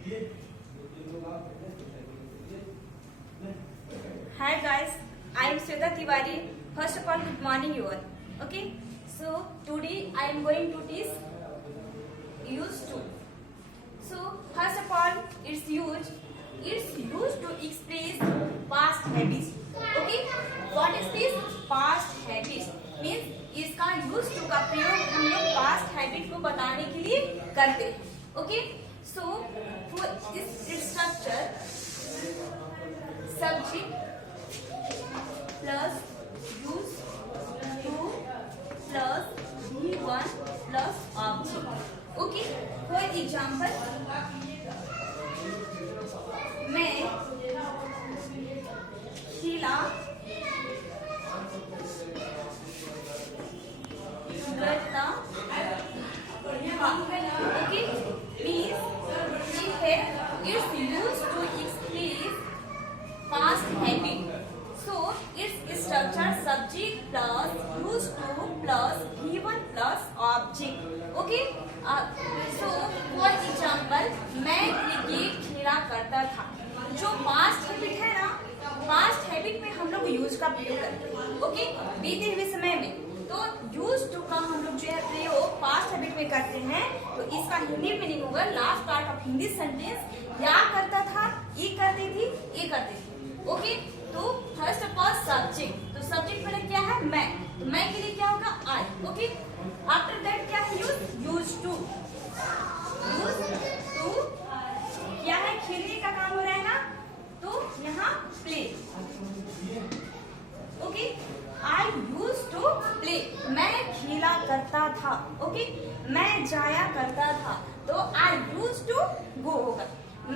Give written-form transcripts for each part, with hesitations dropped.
Hi guys, I am Sweta Tiwari. First of all, good morning you all. Okay, so today I am going to teach use to. So first of all, it's used to express past habits. Okay, what is this past habits? Means इसका use to का प्रयोग हम लोग past habit को बताने के लिए करते हैं. Okay, so for this structure, subject plus use to plus V1 plus object. Okay, for example, मैं खिला करता. Okay, means here it's used to express past habit. So its structure subject plus used to plus V1 plus object. Okay, so for example, मैं cricket खेला करता था. जो past habit है ना, पास्ट हैबिट में हम लोग यूज का प्रयोग करते हैं. ओके, बीते हुए समय में तो यूज टू का हम लोग जो है प्रयोग पास्ट हैबिट में करते हैं. तो इसका हिंदी मीनिंग होगा last part of Hindi sentence. या करता था, ये करती थी, ये करती थी. ओके, तो फर्स्ट ऑफ ऑल सब्जेक्ट. तो सब्जेक्ट में क्या है? मैं. तो मैं के लिए क्या होगा? आई. ओके, आफ्टर दैट क्या है? Use to. यूज टू क्या है? खेलने का काम हो रहा है ना, तो यहाँ play. Okay, I used to play. मैं खेला करता था. ओके, मैं जाया करता था, तो आई यूज टू गो होगा.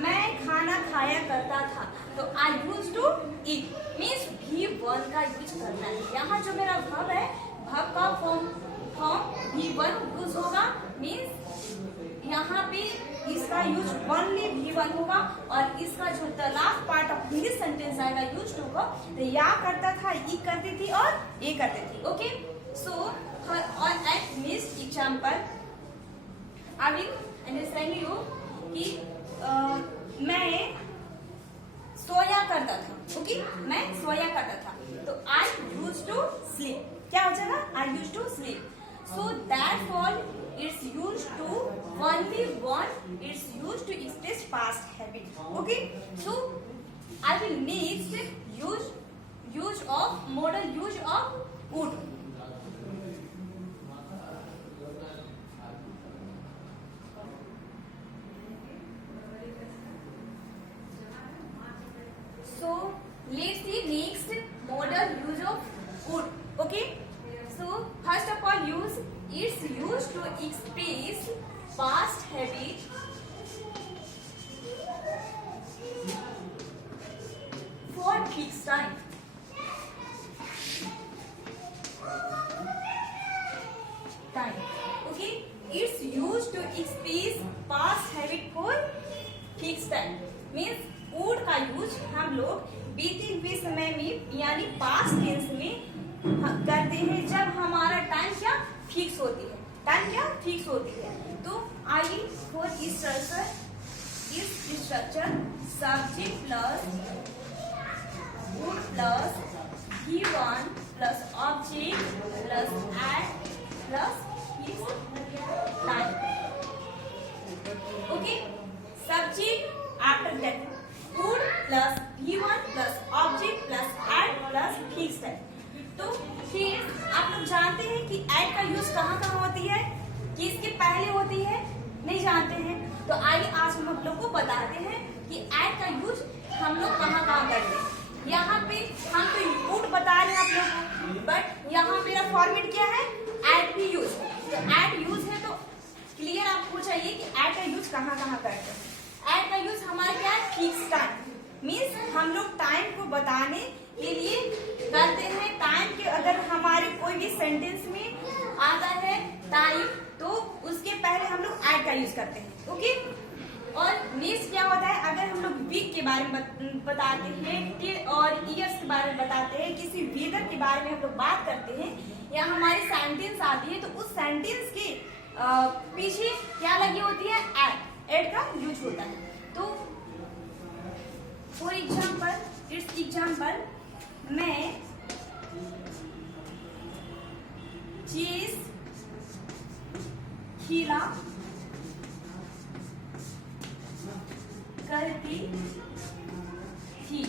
मैं खाना खाया करता था, तो I used to eat. Means V1 का यूज करना है. यहाँ जो मेरा verb है, verb का फॉर्म V1 यूज होगा. मीन्स यहाँ पे इसका यूज ओनली V1 होगा और इसका जो last part of Hindi sentence आएगा यूज टू का, तो या करता था, ये करती थी और ये करती थी. ओके, सो और at means example I will understand you कि मैं सोया करता था. ओके, मैं सोया करता था, तो आई यूज टू स्लीप. क्या हो जाएगा? I used to sleep. So that all it's used to only one. It's used to express past habit. Okay. So I will next use of modal use of would. So let's see next modal use of would. Okay. So first of all, it's used to express past habit for fixed time. Okay, it's used to express past habit for fixed time. Means would का use हम लोग बीते हुए समय में यानी past tense में करते हैं जब हमारा टाइम क्या फिक्स होती है. टाइम क्या फिक्स होती है. तो आई फॉर इस structure subject plus would plus V1 plus object plus at plus time. Okay, subject after that would plus V1 plus object plus at plus fix time. तो फिर आप लोग जानते हैं कि एड का यूज कहाँ कहाँ होती है, किसके पहले होती है, नहीं जानते हैं. तो आइए आज हम लोग को बताते हैं कि एड का यूज हम लोग कहाँ कहाँ करते हैं. यहाँ पे हम तो इनपुट बता रहे हैं आप लोगों को, बट यहाँ मेरा फॉर्मेट क्या है? एड भी यूज. तो एड यूज है तो क्लियर आपको चाहिए कि एड का यूज कहाँ कहाँ करते हैं. एड का यूज हमारा क्या है? Fix time. मीन्स हम लोग टाइम को बताने के लिए करते हैं. टाइम के अगर हमारे कोई भी सेंटेंस में आता है टाइम, तो उसके पहले हम लोग एड का यूज करते हैं. ओके, और नेक्स्ट क्या होता है? अगर हम लोग वीक के बारे में बताते हैं और ईयर्स के बारे में बताते हैं, किसी वेदर के बारे में हम लोग बात करते हैं, या हमारी सेंटेंस आती है, तो उस सेंटेंस के पीछे क्या लगी होती है? एड. एड का यूज होता है. तो एग्जाम्पल, मैं चीज खिला करती थी।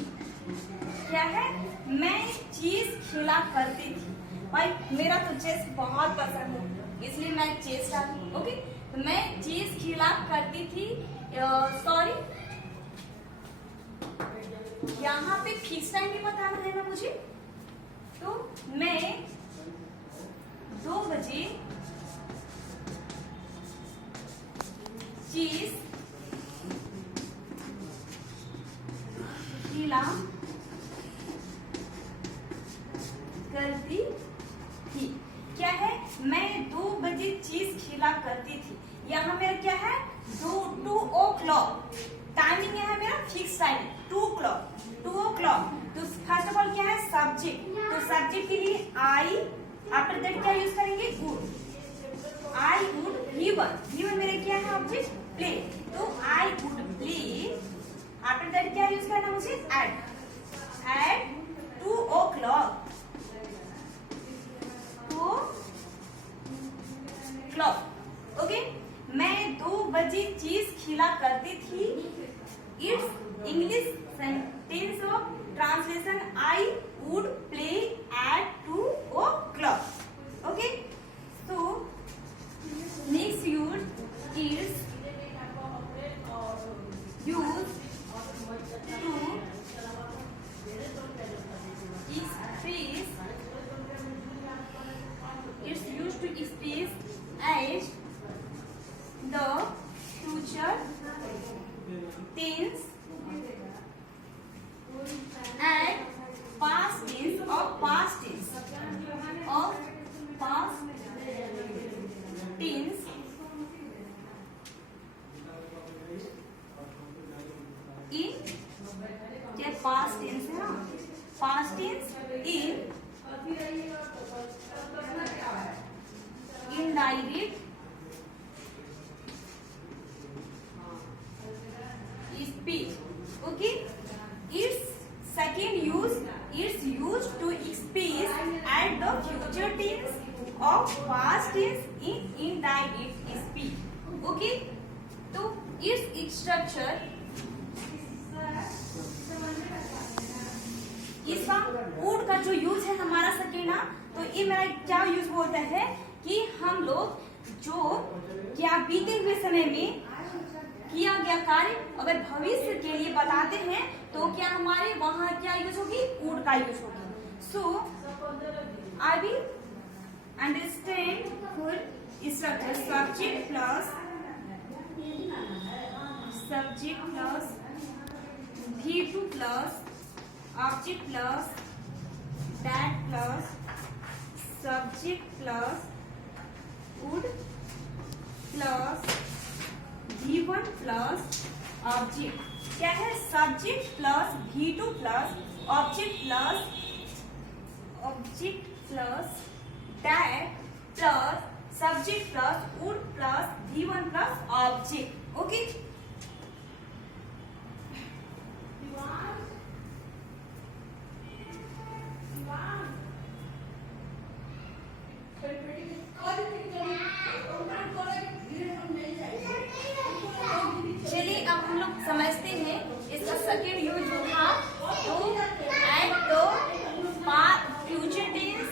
क्या है? मैं चीज खिला करती थी। भाई मेरा तो चेस बहुत पसंद है, इसलिए मैं चेस डाली। ओके, तो मैं चीज खिला करती थी। सॉरी, यहाँ पे फिक्स टाइम भी बताना है ना मुझे। तो मैं 2 बजे चीज खिला करती थी। क्या है? मैं 2 बजे चीज खिला करती थी। यहाँ मेरा क्या है? 2 o'clock टाइमिंग है मेरा, फिक्स टाइम 2 o'clock। तो फर्स्ट ऑफ ऑल क्या है? सब्जेक्ट। तो सब्जेक्ट के लिए आई, आफ्टर दैट क्या यूज करेंगे? वुड। आई वुड V1 मेरे क्या है? Object play. तो I would play, after that क्या यूज करना मुझे? Eight 2 o'clock। ओके, मैं 2 बजे चीज खिला करती थी। It's English sentence of translation, I would play at 2 o'clock। Okay, so next use is used to express as the future tense and past tense of past tense in क्या past tense है ना, past tense in indirect speech. Okay, its second use is used to express at the future tense of past tense in indirect speech. Okay, तो इस structure इसका would का जो use है हमारा सकेना, तो ये मेरा क्या यूज होता है कि हम लोग जो क्या बीते हुए समय में किया गया कार्य अगर भविष्य के लिए बताते हैं तो क्या हमारे वहां क्या यूज होगी? वुड का यूज होगी। So I will understand full structure, subject plus V2 plus object plus that plus subject plus would plus V1 plus object. क्या है? Subject plus V2 plus object plus that plus subject plus would plus V1 plus object. Okay, चलिए अब हम लोग समझते हैं इसका second use जो था, तो at the future tense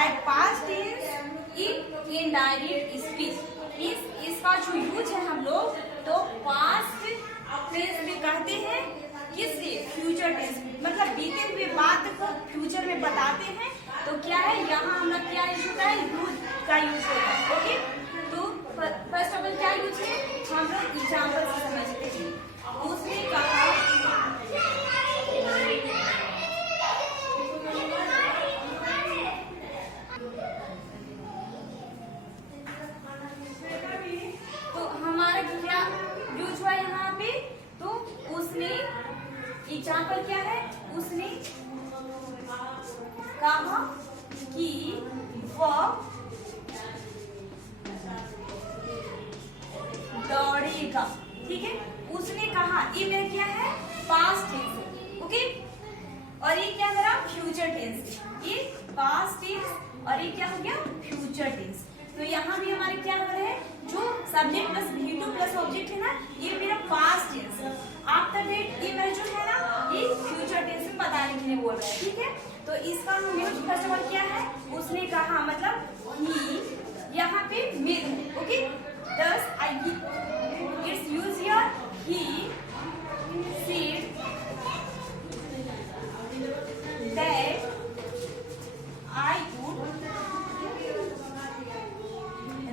at past tense in indirect speech. इसका जो यूज है हम लोग तो पास्ट टेंस में कहते हैं, किससे? फ्यूचर टेंस, मतलब बीते हुए बात को फ्यूचर में बताते हैं। तो क्या है यहाँ हम लोग क्या यूज होता है? यूज का यूज होता है। ओके, तो फर्स्ट ऑफ ऑल क्या यूज है हम लोग एग्जाम्पल से समझते हैं। उसने कहा तो हमारा क्या यूज हुआ यहाँ पे? तो उसने एग्जाम्पल क्या है? उसने कहा कि वह दौड़ेगा। ठीक है, उसने कहा, ये मेरा क्या है? Past tense. ओके, और ये क्या मेरा फ्यूचर टेंस, ये पास्ट टेंस और ये क्या हो गया फ्यूचर टेंस। तो यहाँ भी हमारे क्या हो रहे हैं, जो subject plus V2 plus object है ना, ये मेरा पास्ट टेंस है। आफ्टर दैट ये मेरा जो है ना, ये फ्यूचर टेंस में बताने के लिए बोल रहा है, ठीक है। तो इसका हम यूज फर्स्ट ऑफ ऑल क्या है, उसने कहा मतलब ही, यहाँ पे मेड, ओके। दस I it's use your he said that I would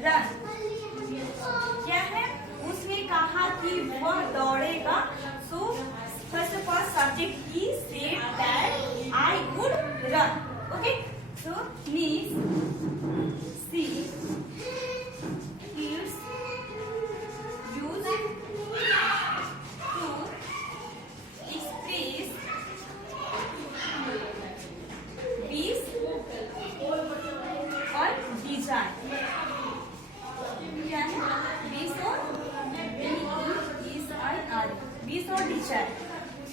run। क्या है, उसने कहा कि वह दौड़ेगा। So first of all subject he said that I would run, okay। So means she is used to express wish और desire। क्या है, wish और wish और desire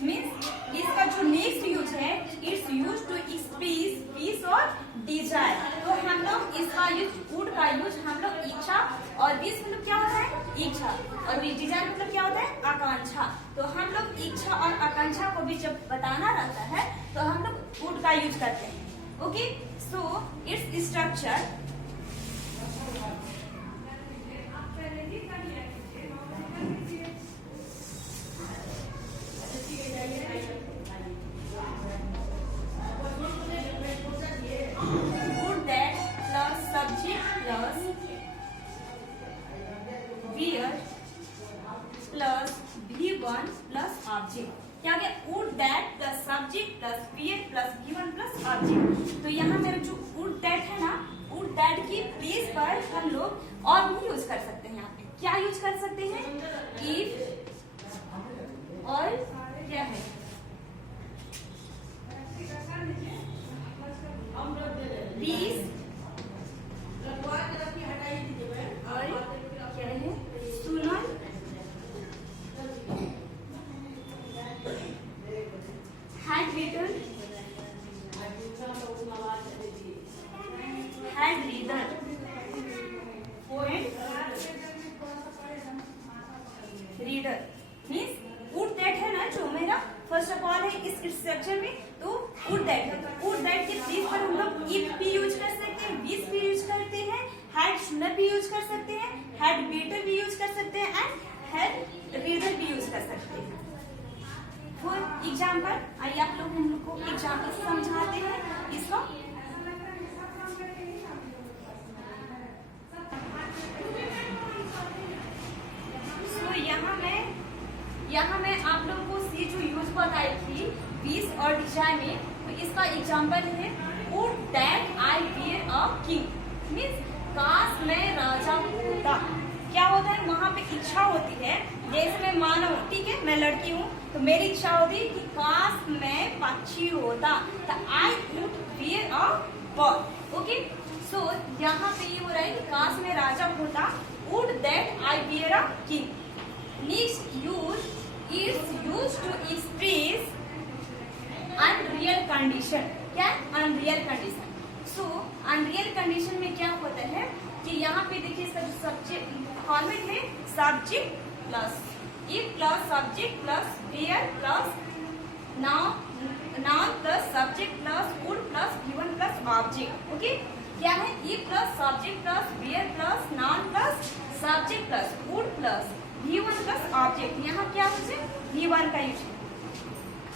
मीन्स इसका जो नेक्स्ट यूज है, its use to express wish और desire. तो हम लोग इसका यूज, वुड का यूज हम लोग इच्छा, और विश मतलब क्या होता है इच्छा, और डिजायर मतलब क्या होता है आकांक्षा। तो हम लोग इच्छा और आकांक्षा को भी जब बताना रहता है तो हम लोग वुड का यूज करते हैं, okay. So its structure, plus V1 plus object. क्या गया, would that plus subject plus wear plus V1 plus object. तो यहाँ मेरा जो वुड दैट है ना, वुड दैट की प्लेस पर हम लोग और भी यूज कर सकते हैं। यहाँ पे क्या यूज कर सकते हैं, इफ और क्या है बीस और क्या है सुनन had written poet reader means would that है ना, जो मेरा फर्स्ट ऑफ ऑल है इस स्ट्रक्चर में। तो वुड दैट है, वुड दैट के प्लेस पर हम लोग इफ भी यूज कर सकते हैं, विश भी यूज करते हैं, हैड सुनर भी यूज कर सकते हैं, हैड बेटर भी यूज कर सकते हैं, एंड हैड रीडर भी यूज कर सकते हैं। फॉर एग्जाम्पल, आइए आप लोग हमको एग्जाम्पल से समझाते हैं इसको। तो यहाँ मैं आप लोगों को सी जो यूज बताई थी विश और डिजायर में, तो इसका एग्जाम्पल है would that I were a king means काश मैं राजा होता। क्या होता है, वहाँ पे इच्छा होती है, जैसे मैं मानव, ठीक है मैं लड़की हूँ तो मेरी इच्छा होती है कि काश मैं पक्षी होता, तो I would were a bird, okay. So यहाँ पे ये हो रहा है कि काश मैं राजा होता, would that I were a king. Next use is use to express unreal condition. क्या unreal condition, so unreal condition में क्या होता है कि यहाँ पे देखिए इसका जो सब्जेक्ट फॉर्मेट है, subject plus if plus subject plus were plus noun plus subject plus would plus V1 plus object, okay. क्या है, if plus subject plus were plus noun plus subject plus would plus V1 plus object. यहाँ क्या है V1 का use है।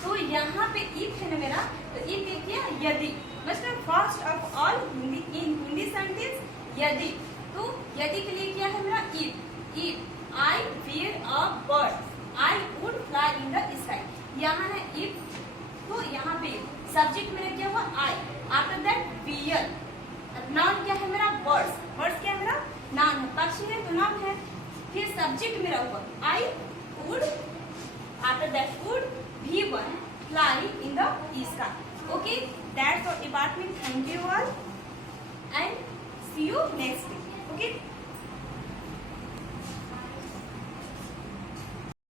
तो यहाँ पे इफ है ना मेरा, तो इफ देखिए यदि, मतलब first of all Hindi sentence यदि। तो यदि के लिए क्या है मेरा if I were a bird I would fly in the sky. यहाँ है इफ, तो यहाँ पे सब्जेक्ट मेरा क्या हुआ आई, आफ्टर दैट वियर, नाउन क्या है मेरा बर्ड्स, बर्ड्स क्या है मेरा नाउन है, पक्षी है तो नाउन है। फिर सब्जेक्ट मेरा हुआ I would, after that would V1 fly in the sky. Okay, that's all about me. Thank you all and see you next week.